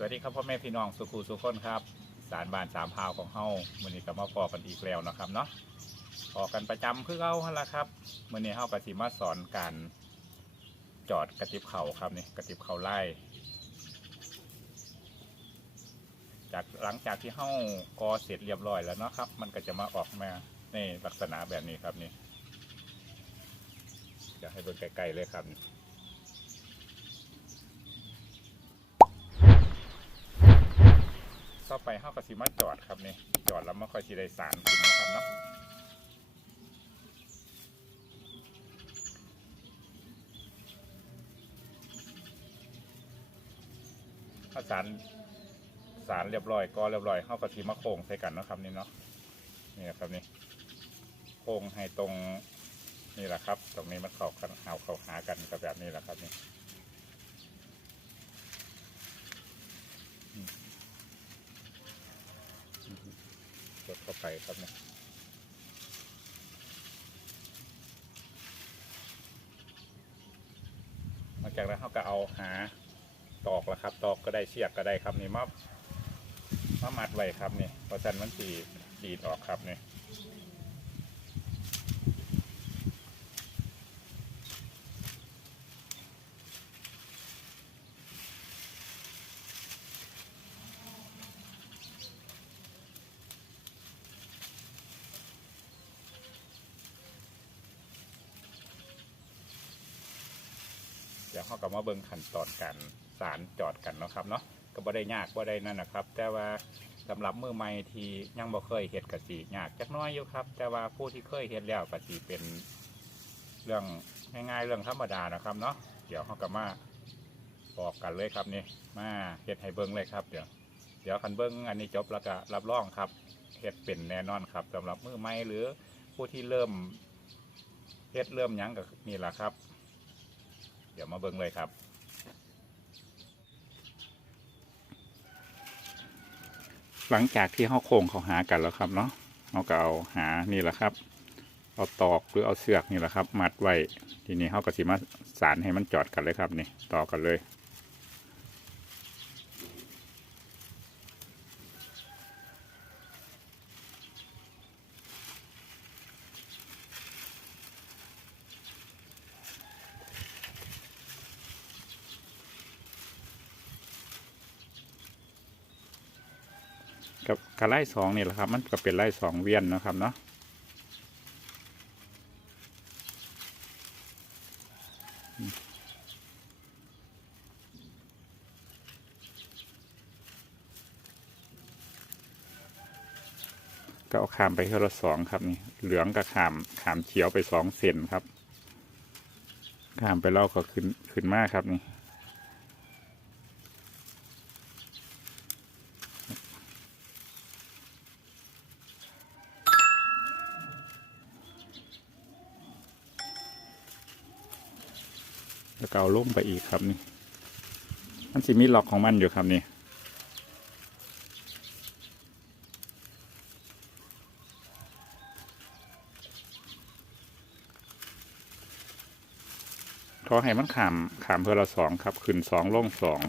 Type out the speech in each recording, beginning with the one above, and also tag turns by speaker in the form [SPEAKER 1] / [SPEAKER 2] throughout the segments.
[SPEAKER 1] สวัสดีครับพ่อแม่พี่น้องสุขูสุขคนครับ สารบานสามพาวของเฮามื้อนี้ก็มาพอกันอีกแล้วนะครับเนาะพอกันประจำคือเฮาหั่นละครับมื้อนี้เฮาก็สิมาสอนการจอดกระติบเข่าครับนี่กระติบเข่าไล่ จากหลังจากที่เฮากอเสร็จเรียบร้อยแล้วเนาะครับ มันก็จะมาออกมาในลักษณะแบบนี้ครับนี่จะให้ดูใกล้ๆเลยครับนี่ ต่อไปเฮาก็สิมาจอดครับนี่จอดแล้วมาค่อยสิได้สารขึ้นนะครับเนาะถ้าสารสารเรียบร้อยก็เรียบร้อยเฮาก็สิมาโค้งใส่กันนะครับนี่เนาะนี่นะครับนี่โค้งให้ตรงนี่แหละครับ ตรงนี้มันเข้ากันเอาเข้าหากันกับแบบนี้แหละครับนี่ กดเข้าไปครับเนี่ยหลังจากนั้นเขาก็เอาหาตอกแล้วครับ ตอกก็ได้เชือกก็ได้ครับนี่มามามัดไว้ครับนี่เพราะฉะนั้นมันสีดีดออกครับนี่ ดี๋ยวเขาก็มาเบิ่งขั้นตอนการสารจอดกันนะครับเนาะก็บ่ได้ยากบ่ได้นั่นนะครับ แต่ว่าสำหรับมือใหม่ที่ยังบ่เคยเฮ็ดกะสียากจักน้อยอยู่ครับ แต่ว่าผู้ที่เคยเฮ็ดแล้วกะสีเป็นเรื่องง่ายๆเรื่องธรรมดานะครับเนาะเดี๋ยวเขาก็มาบอกกันเลยครับนี่มาเฮ็ดให้เบิ่งเลยครับเดี๋ยวเดี๋ยวคันเบิ่งอันนี้จบแล้วก็รับรองครับเฮ็ดเป็นแน่นอนครับสำหรับมือใหม่หรือผู้ที่เริ่มเฮ็ดเริ่มยั้งก็นี่แหละครับ ดี๋ยวมาเบิ่งเลยครับหลังจากที่เขาโค้งเขาหากันแล้วครับเนาะเขาก็เอาหานี่แหละครับ เอาตอกหรือเอาเสือกนี่แหละครับ มัดไว้ ทีนี้เขาก็สิมาสารให้มันจอดกันเลยครับนี่ต่อกันเลย กับกระไล่สองนี่แหละครับ มันก็เป็นไล่สองเวียนนะครับเนาะก็เอาขามไปเท่าละสองครับนี่เหลืองกับขามขามเขียวไปสองเซนครับขามไปเล่าก็ขึ้นขึ้นมากครับนี่ แล้วก็เอาลงไปอีกครับนี่มันสิมีล็อกของมันอยู่ครับนี่ขอให้มันขามขามเพื่อเราสองครับ ขึ้นสองลงสอง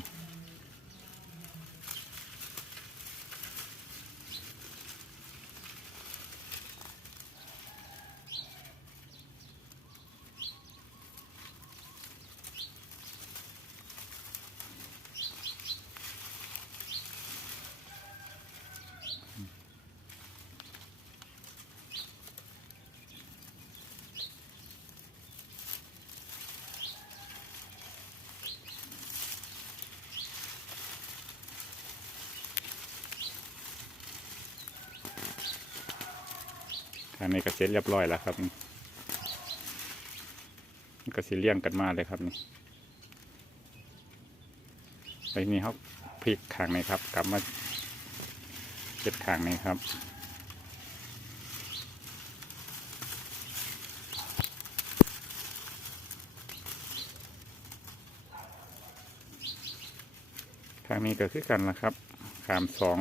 [SPEAKER 1] อันนี้ก็เสร็จเรียบร้อยแล้วครับนี่ก็สิเลี่ยงกันมาเลยครับนี่ไอ้นี่เขาพลิกขางนี้ครับ กลับมาเจ็ดขางนี้ครับข้างนี้ก็คือกันละครับขามสอง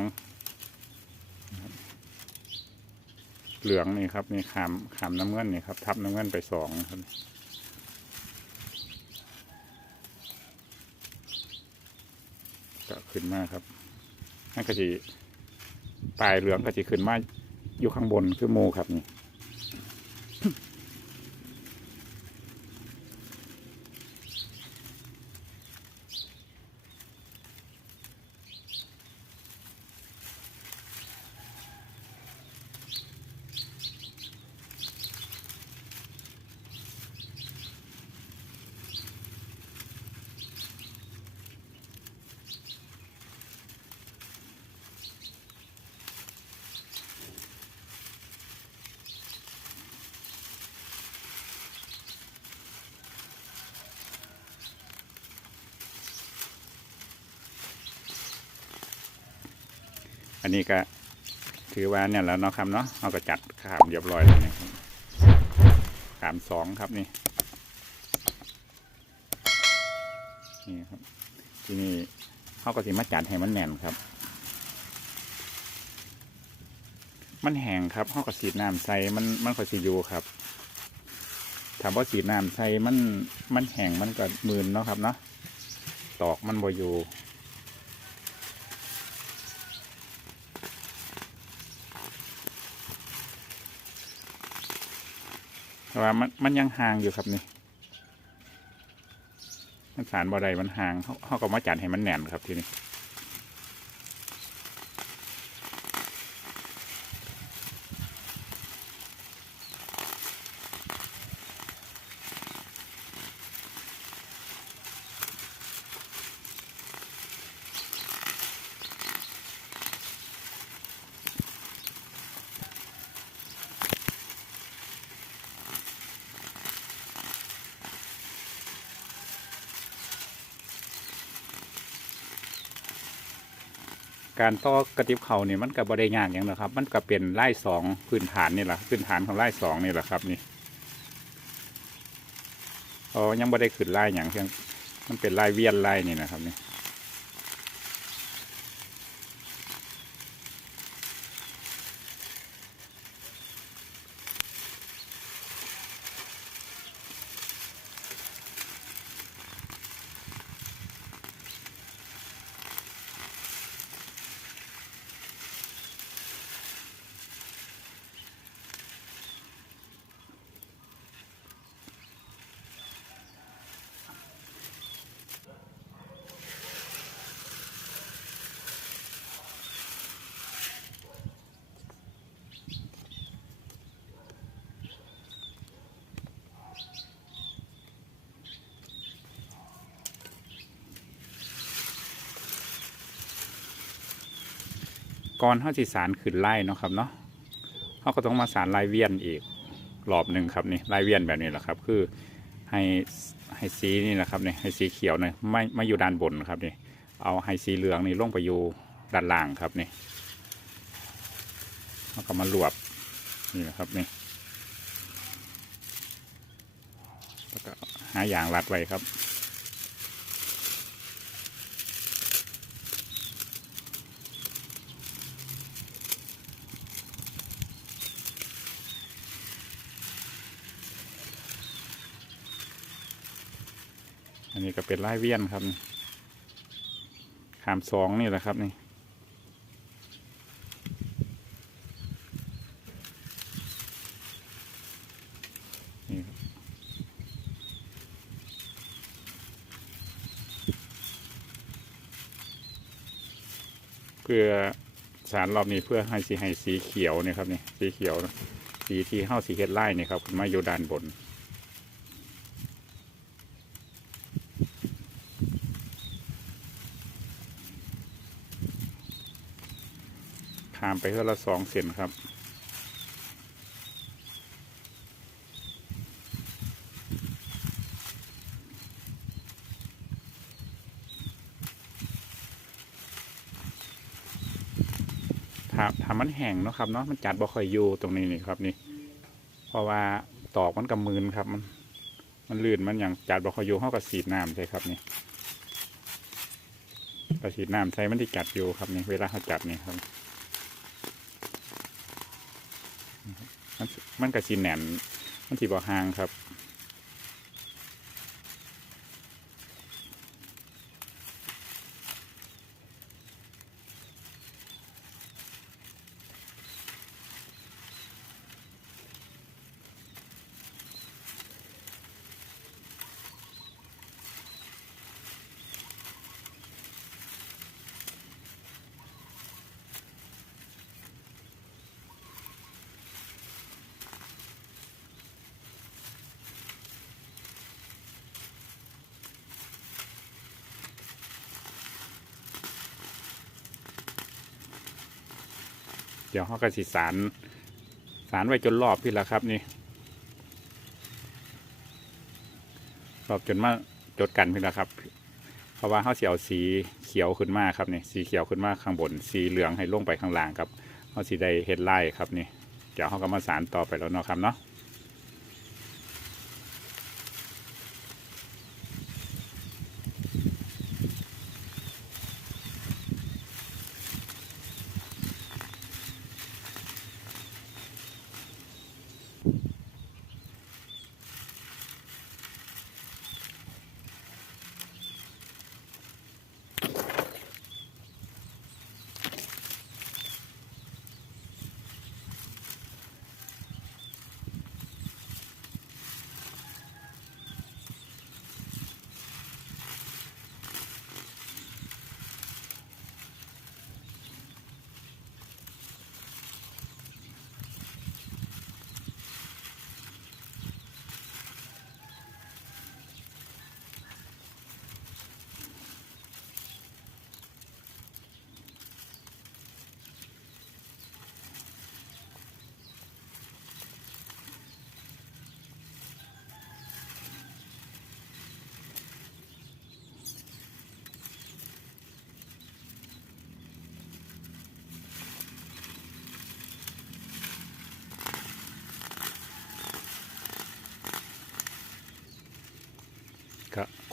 [SPEAKER 1] เหลืองนี่ครับนี่ขามขามน้ำเงินนี่ครับ ทับน้ำเงินไปสองครับก็ขึ้นมาครับนั่นก็จะปลายเหลืองก็จะขึ้นมาอยู่ข้างบนคือโมครับนี่ นนี้ก็ถือว่าเนี่ยแล้วเนาะครับเนาะเราก็จัดขามเรียบร้อยแล้วนะครับขามสองครับนี่นี่ครับที่นี่เขาก็สิมาจัดให้มันแน่นครับ มันแห้งครับเขาก็สีดน้ำใส่มันมันก็สิอยู่ครับถามว่าสีดน้ำใส่มันมันแห้งมันก็มืนเนาะครับเนาะตอกมันบ่อยู่ ว่ามันมันยังห่างอยู่ครับนี่ มันสารบ่อใดมันห่างเขาเขาก็มาจัดให้มันแน่นครับทีนี้ การต่อกระติบเขาเนี่ยมันก็บ่ได้ยากอย่างนะครับ มันก็เป็นไล่สองพื้นฐานนี่แหละพื้นฐานของไล่สองนี่แหละครับนี่อ๋อยังบ่ได้ขึ้นไล่อย่างเช่นมันเป็นไล่เวียนไล่นี่นะครับนี่ ก่อนเขาสิสารขึ้นไล่เนาะครับเนาะเขาก็ต้องมาสารไล่เวียนอีกรอบหนึ่งครับนี่ไล่เวียนแบบนี้แหละครับ คือให้ให้สีนี่แหละครับนี่ให้สีเขียวเนี่ยไม่ไม่อยู่ด้านบนครับนี่เอาให้สีเหลืองนี่ลงไปอยู่ด้านล่างครับนี่เขาก็มารวบนี่นะครับนี่แล้วก็หาอย่างรัดไว้ครับ นนี้ก็เป็นไล่เวียนครับนี่ขามสองนี่แหละครับนี่นี่เพื่อสารรอบนี้เพื่อให้สีให้สีเขียวนี่ครับนี่สีเขียวสีที่เข้าสีเฮ็ดไล่นี่ครับมาอยู่ด้านบนามไปเพื่อละสองเซนครับ ถ้าถ้ามันแห้งเนาะครับเนาะมันจัดบ่ค่อยอยู่ตรงนี้นี่ครับนี่ เพราะว่าตอกมันกำมืนครับมัน มันลื่นมันอย่างจัดบ่ค่อยอยู่เข้ากับสีดน้ำใช่ครับนี่กระสีดน้ำใส่มันที่จัดอยู่ครับนี่เวลาเขาจัดนี่ครับ มันมันก็สิแหนนมันสิบ่ห่างครับ เดี๋ยวเขาก็สิสารสารไว้จนรอบพี่ละครับนี่รอบจนมาจดกันพี่ละครับ เพราะว่าเขาสิเอาสีเขียวขึ้นมาครับนี่สีเขียวขึ้นมาข้างบน สีเหลืองให้ลงไปข้างล่างครับเขาสีได้เห็ดไล่ครับนี่เดี๋ยวเขาก็มาสารต่อไปแล้วเนาะครับเนาะ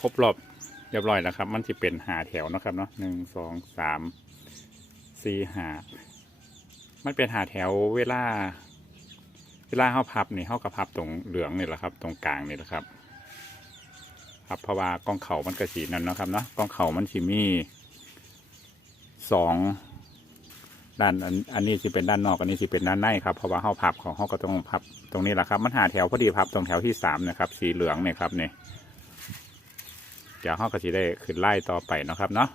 [SPEAKER 1] รบรอบเรียบร้อยแล้วครับ มันจะเป็นหาแถวนะครับเนาะหนึ่งสองสามสี่หามันเป็นหาแถวเวลา เวลาเขาพับนี่เขาก็พับตรงเหลืองนี่แหละครับ ตรงกลางนี่แหละครับครับเพราะว่ากองเข่ามันกระสีนั่นนะครับเนาะกองเข่ามันสิมีสองด้านอันนี้สิเป็นด้านนอก อันนี้สิเป็นด้านในครับเพราะว่าเขาพับของเขาก็ต้องพับตรงนี้แหละครับ มันหาแถวพอดีพับตรงแถวที่สามนะครับ สีเหลืองเนี่ยครับเนี่ย เดี๋ยวห้องก็จะได้ขึ้นไล่ต่อไปนะครับเนาะ